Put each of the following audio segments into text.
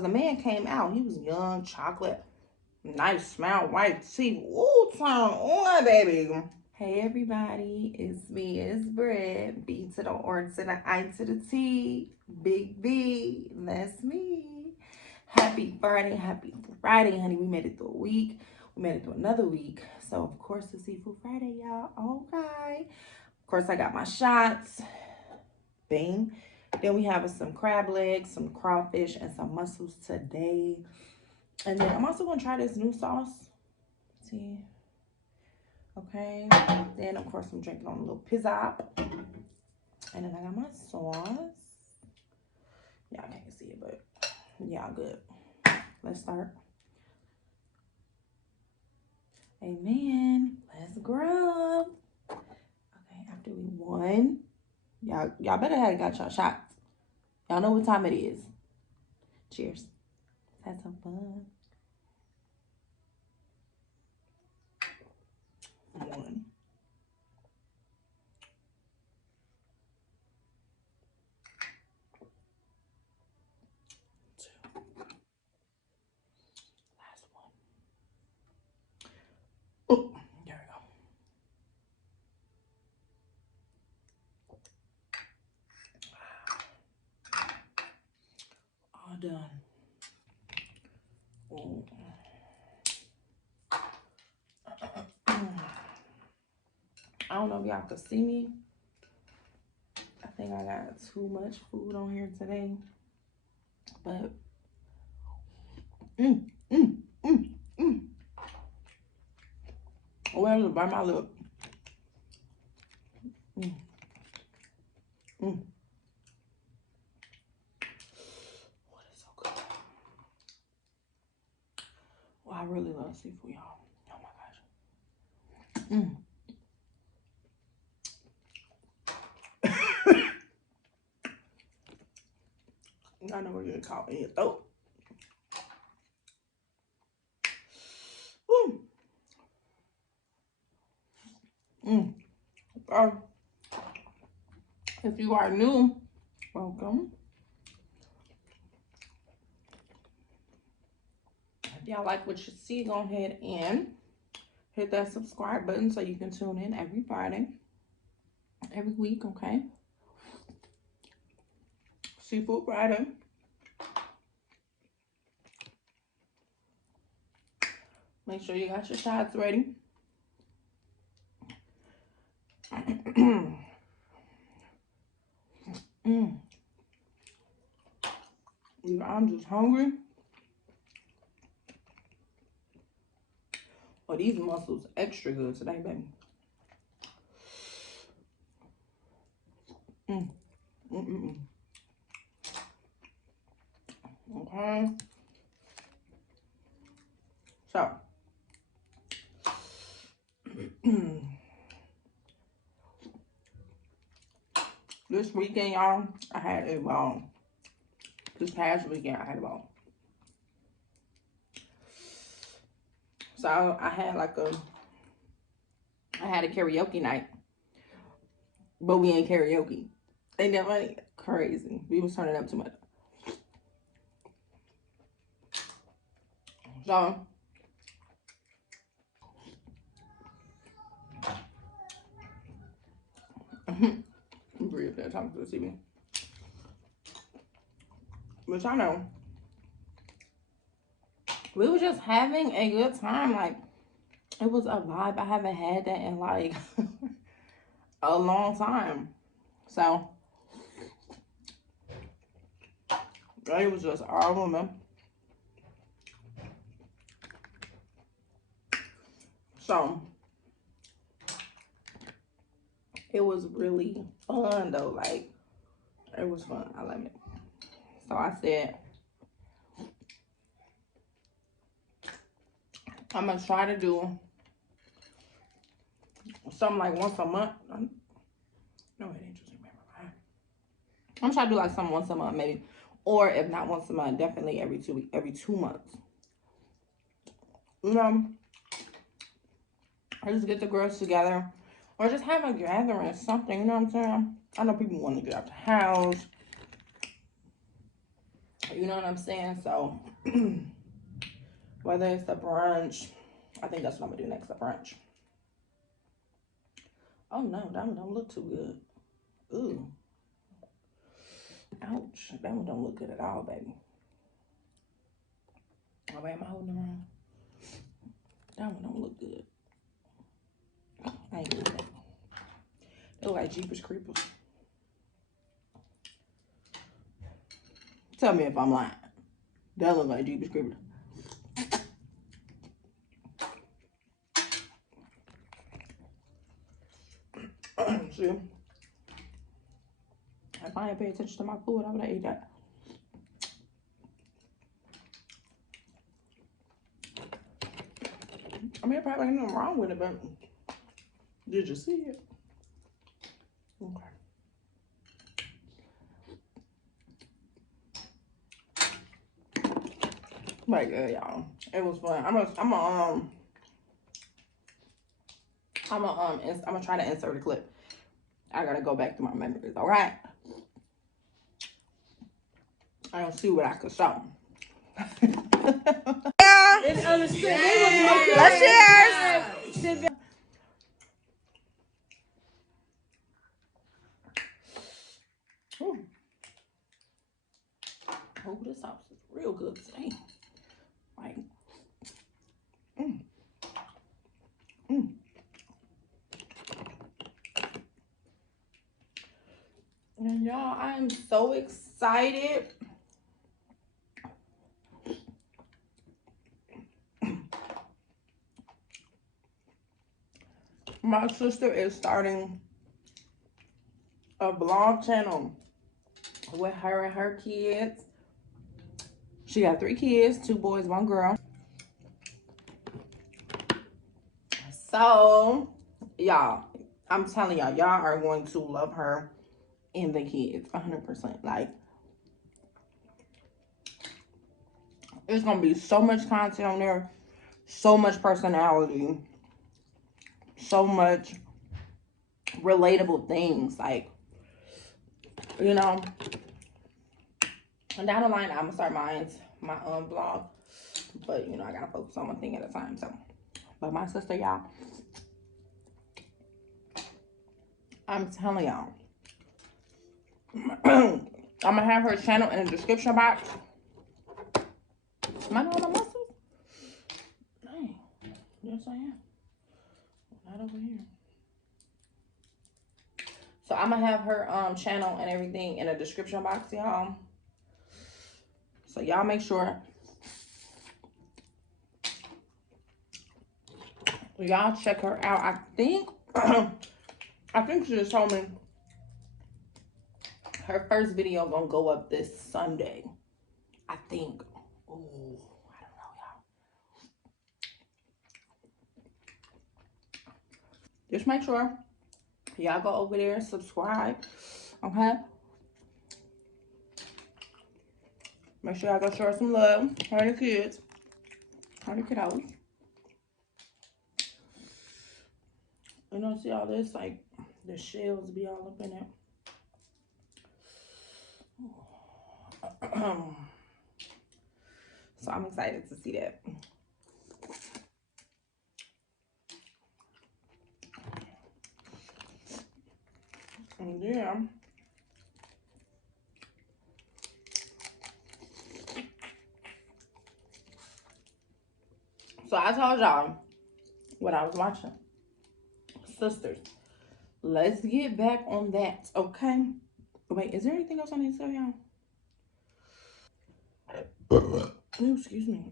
because the man came out. He was young, chocolate, nice smile, white teeth. Ooh, turn on, baby. Hey everybody, it's me, it's Brett. B to the R to the I to the T. Big B, that's me. Happy Friday, honey. We made it through a week. We made it through another week. So of course it's Seafood Friday, y'all. Okay. Of course I got my shots. Bing. Then we have some crab legs, some crawfish, and some mussels today. And then I'm also gonna try this new sauce. See. Okay. Then of course I'm drinking on a little pizza. And then I got my sauce. Y'all can't see it, but y'all good. Let's start. Amen. Let's grub. Okay, after we won. Y'all better have got y'all shots. Y'all know what time it is. Cheers. Let's have some fun. One. Two. Last one. Oh, there we go. All done. Oh. I don't know if y'all can see me. I think I got too much food on here today. But oh, I have to burn my lip. Oh, it's so good. Well, I really love seafood, y'all. Oh my gosh. I know we're getting caught in your throat. Woo. If you are new, welcome. If y'all like what you see, go ahead and hit that subscribe button so you can tune in every Friday, every week, okay? Seafood Friday. Make sure you got your shots ready. I'm just hungry. Oh, these mussels extra good today, baby. Okay. So. This weekend, y'all, I had a ball. This past weekend, I had a ball. So I had I had a karaoke night, but we ain't karaoke. Ain't that funny? Crazy. We was turning up too much. So breathe that talking to the TV. But y'all know, we were just having a good time. Like, it was a vibe. I haven't had that in like a long time. So it was just all women. So it was really fun though. Like, it was fun. I love it. So I said, I'm gonna try to do something like once a month. No, it ain't just remember. I'm trying to do like something once a month, maybe, or if not once a month, definitely every 2 weeks, every 2 months. You know, I just get the girls together, or just have a gathering, something. You know what I'm saying? I know people want to get out the house, You know what I'm saying? So whether it's a brunch, I think that's what I'm gonna do next, a brunch. Oh no, that one don't look too good. Ooh. Ouch. That one don't look good at all, baby. Oh wait, am I holding it wrong? That one don't look good. I ain't doing that. They look like Jeepers Creepers. Tell me if I'm lying. That look like Jeepers Creepers. See? If I ain't pay attention to my food, I would have ate that. I mean, probably ain't nothing wrong with it, but did you see it? Okay. But yeah, y'all, it was fun. I'm gonna try to insert a clip. I gotta go back to my memories. All right. I don't see what I could show. Yeah. Let's cheers. Ooh. Oh, this sauce is real good today. Like, And y'all, I am so excited. My sister is starting a vlog channel with her and her kids. She got 3 kids, 2 boys, 1 girl. So, y'all, I'm telling y'all, y'all are going to love her and the kids 100%. Like, it's gonna be so much content on there, so much personality, so much relatable things. Like, you know, and down the line, I'm gonna start my vlog, but you know, I gotta focus on one thing at a time. So, but my sister, y'all, I'm telling y'all, I'm gonna have her channel in the description box. Am I not on my muscles? Dang. Yes, I am. Not over here. So I'm gonna have her channel and everything in the description box, y'all. So y'all make sure y'all check her out. I think I think she just told me her first video gonna go up this Sunday. I think. Ooh, I don't know, y'all. Just make sure y'all go over there and subscribe. Okay? Make sure y'all go show her some love. Her and the kids. Her and the kiddos. You don't see all this, like, the shells be all up in it. So I'm excited to see that. And yeah. So I told y'all what I was watching. Sisters. Let's get back on that, okay? Wait, is there anything else I need to tell y'all? Oh, excuse me.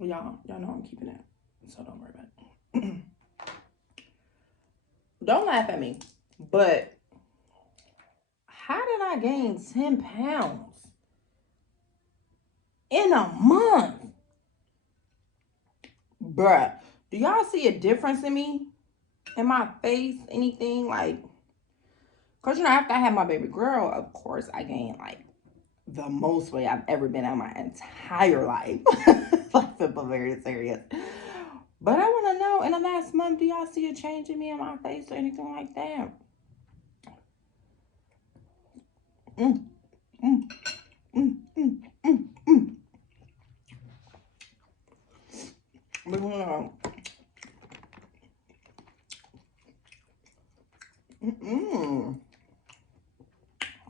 Y'all know I'm keeping that, so don't worry about it. Don't laugh at me, but how did I gain 10 pounds in a month? Bruh, do y'all see a difference in me? In my face? Anything? Like, because, you know, after I had my baby girl, of course, I gained, like, the most weight I've ever been in my entire life. Like, super very serious. But I want to know, and the last month, do y'all see a change in me in my face or anything like that? Mm, mm, mm, mm, mm, mm. But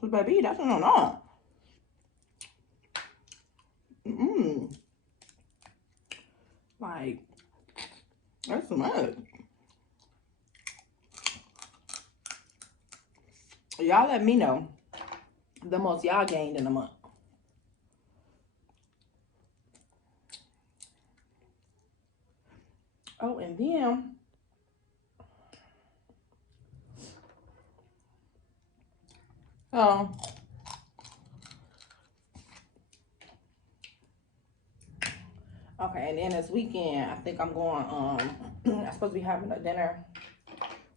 cause baby, that's not. Like, that's too much. Y'all let me know the most y'all gained in a month. Oh, and then okay, and then this weekend, I think I'm going, I'm supposed to be having a dinner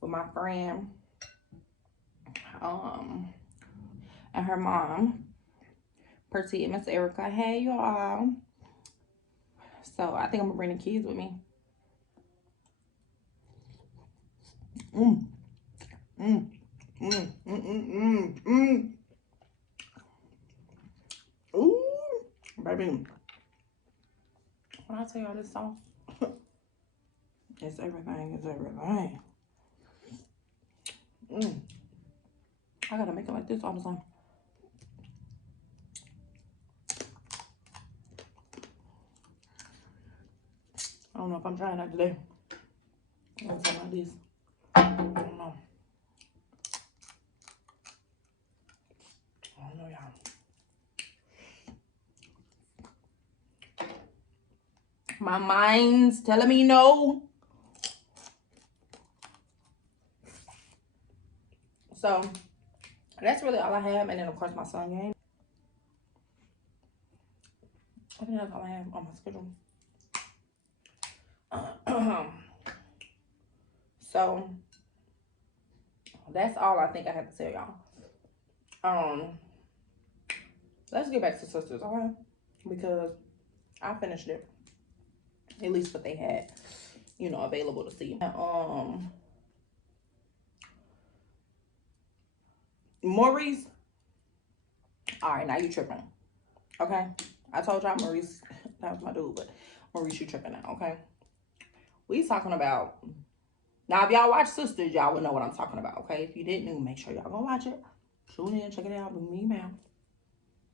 with my friend, and her mom, Petite Miss Erica. Hey, y'all. So, I think I'm gonna bring the kids with me. Mm, mm, mm, mm, mm, mm. Ooh, baby. When I tell y'all this sauce, it's everything, it's everything. I gotta make it like this all the time. I don't know if I'm trying that today. Something like this. I don't know. I don't know, y'all. My mind's telling me no. So, that's really all I have. And then, of course, my son game. I think that's all I have on my schedule. So, that's all I think I have to tell y'all. Let's get back to Sisters, okay? Because I finished it. At least what they had, you know, available to see. Maurice. All right, now you tripping. Okay? I told y'all Maurice, that was my dude, but Maurice, you tripping now, okay? We talking about, now if y'all watch Sisters, y'all would know what I'm talking about, okay? If you didn't, make sure y'all go watch it. Tune in, check it out, bring me email.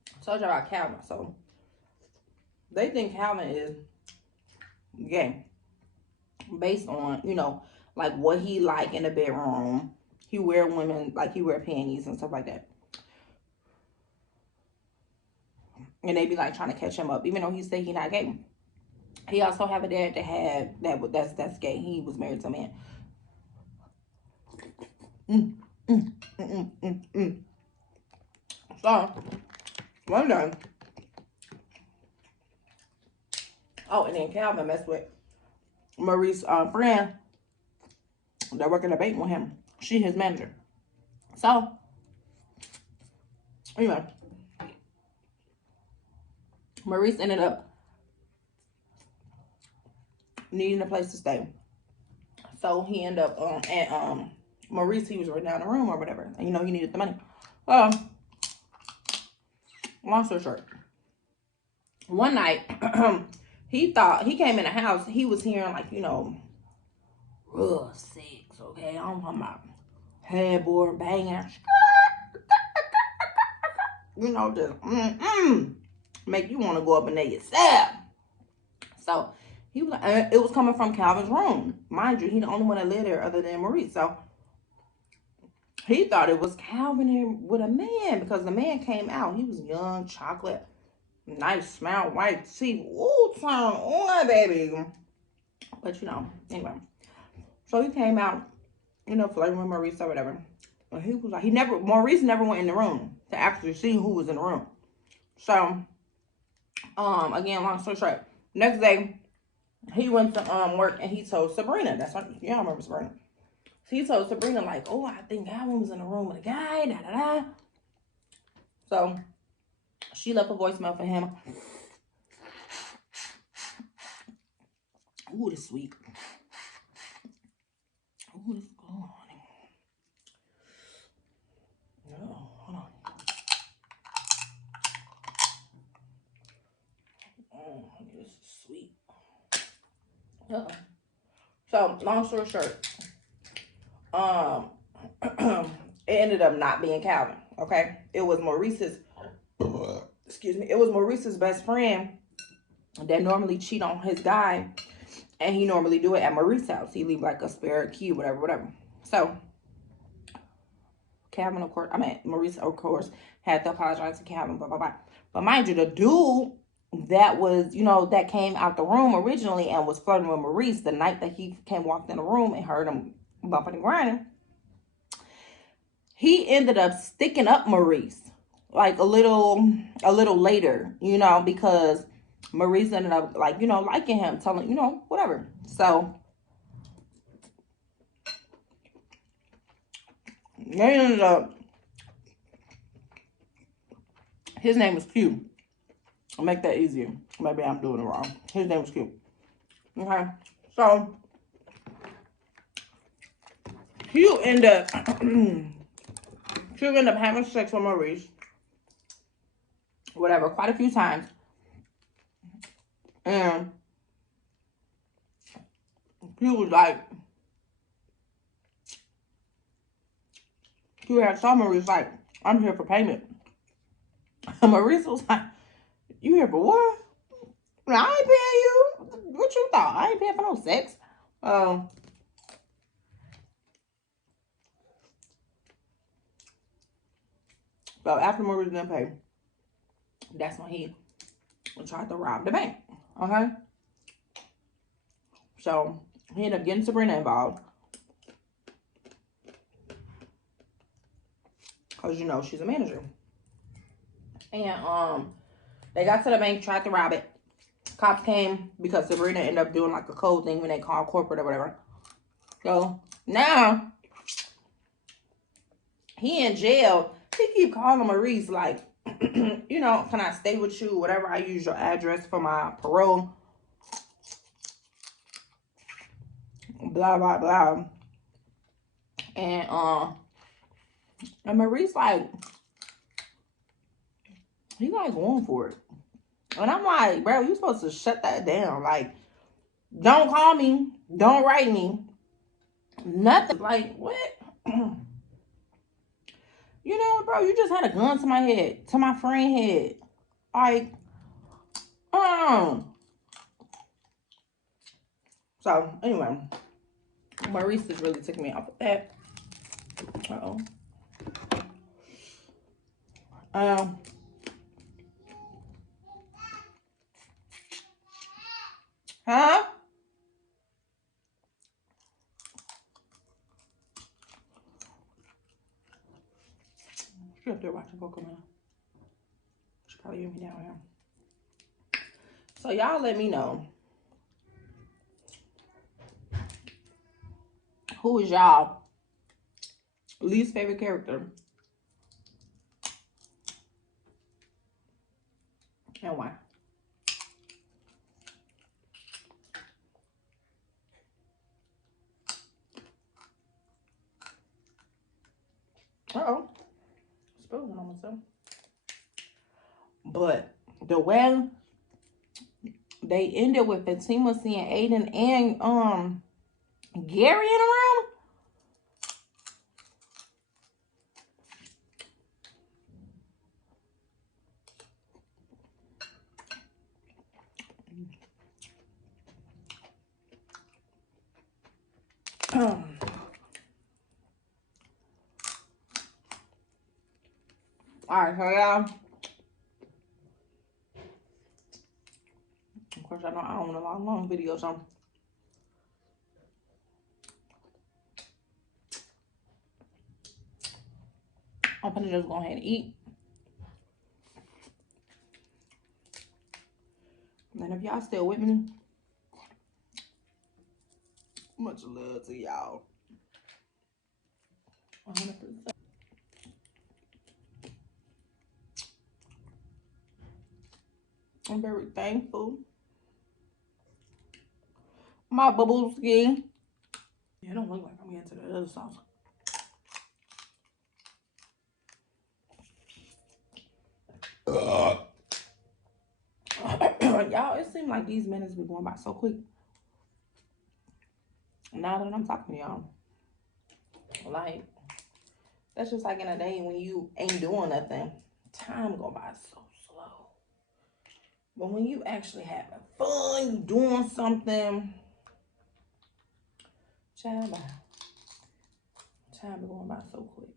I told y'all about Calvin, so they think Calvin is gay. Based on, you know, like what he like in the bedroom. He wear women, like he wear panties and stuff like that. And they be like trying to catch him up, even though he said he not gay. He also have a dad that had that's gay. He was married to a man. So one day, oh, and then Calvin messed with Marie's friend that working the bank with him. She his manager. So anyway, Maurice ended up needing a place to stay. So he ended up and Maurice, he was right down the room or whatever. And you know, he needed the money. Long story short, one night he thought he came in the house, he was hearing like, you know, real sex, okay? I'm talking about headboard banging. You know, just make you want to go up in there yourself. So he was like, it was coming from Calvin's room. Mind you, he the only one that lived there other than Maurice. So he thought it was Calvin here with a man because the man came out. He was young, chocolate, nice smile, white teeth. Ooh, turn on, baby. But you know, anyway. So he came out, you know, flirting with Maurice or whatever. But he was like, Maurice never went in the room to actually see who was in the room. So, again, long story short, next day, he went to work and he told Sabrina. That's what y'all remember Sabrina. So he told Sabrina, like, oh, I think Calvin was in the room with a guy, da da da. So she left a voicemail for him. Ooh, this sweet. What is going on? No, hold on. Oh, this is sweet. So, long story short, it ended up not being Calvin. Okay, it was Maurice's. Excuse me. It was Maurice's best friend that normally cheat on his guy, and he normally do it at Maurice's house. He leave like a spare key, whatever. So, Calvin, of course, Maurice, of course, had to apologize to Calvin, blah, blah, blah. But mind you, the dude that was, that came out the room originally and was flirting with Maurice the night that he walked in the room and heard him bumping and grinding, he ended up sticking up Maurice like a little later, because Maurice ended up liking him, telling, whatever. So they ended up, his name is Q. I'll make that easier. Maybe I'm doing it wrong. His name is Q. Okay. So Q ended up having sex with Maurice. Whatever, quite a few times. And Q was like, Q had told Maurice, like, I'm here for payment. And Maurice was like, you here for what? I ain't paying you. What you thought? I ain't paying for no sex. So after Maurice didn't pay, that's when he tried to rob the bank. Okay? So he ended up getting Sabrina involved. Because, she's a manager. And they got to the bank, tried to rob it. Cops came because Sabrina ended up doing like a code thing when they call corporate or whatever. So now he in jail. He keep calling Maurice like, can I stay with you? Whatever, I use your address for my parole. Blah, blah, blah. And Maurice like, he like going for it. And I'm like, bro, you supposed to shut that down. Like, don't call me. Don't write me. Nothing. Like, what? Bro, you just had a gun to my head. To my friend head. Like, So, anyway. Maurice just really took me off of that. Uh-oh. Huh? She's up there watching Pokemon. She probably hear me down here. So y'all let me know. Who is y'all least favorite character? And why? Uh-oh. Spilling on myself. But the way they ended with Fatima seeing Aiden and Gary in the room. Alright, so y'all. Of course, I know I don't want a long video, so I'm gonna just go ahead and eat. And if y'all still with me, much love to y'all. 100%. I'm very thankful. My Babooskies. It don't look like I'm getting to the other sauce. Y'all, it seems like these minutes be going by so quick. Now that I'm talking to y'all, like, that's just like in a day when you ain't doing nothing. Time go by so slow. But when you actually having fun, you doing something, child, time be going by so quick.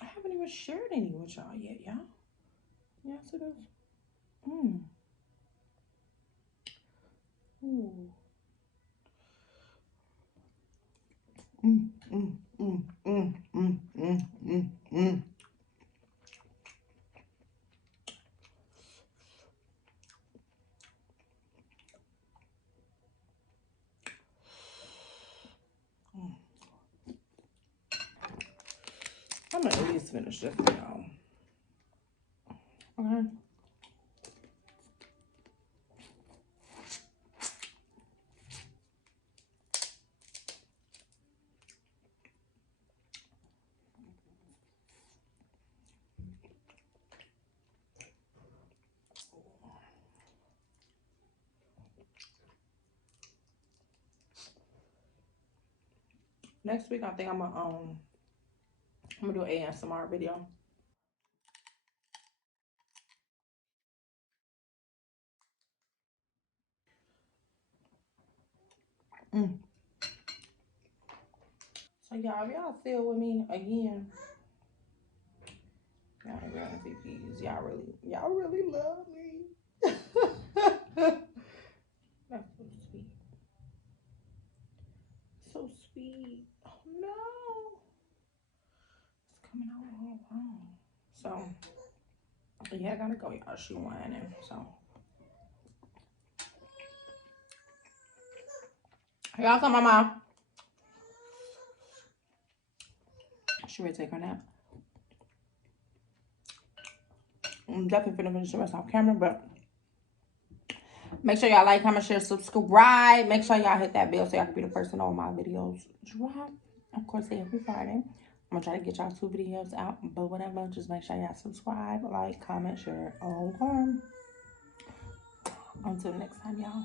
I haven't even shared any with y'all yet, y'all. Yes, it is. Ooh. Mm, mm, mm, mm, mm, mm, mm, mm. I'm gonna at least finish this, y'all. Okay. Next week, I think I'm gonna do an ASMR video. Mm. So y'all, if y'all still with me again, y'all ain't real MVPs. Y'all really love me. That's so sweet. So sweet. Oh no. It's coming out all wrong. So yeah, I gotta go, y'all. She whining. So y'all come, my mom. She ready to take her nap. I'm definitely finna finish the rest off camera, but make sure y'all like, comment, share, subscribe. Make sure y'all hit that bell so y'all can be the first to know when my videos drop. Of course, every Friday. I'm gonna try to get y'all 2 videos out, but whatever, just make sure y'all subscribe, like, comment, share. Okay. Until next time, y'all.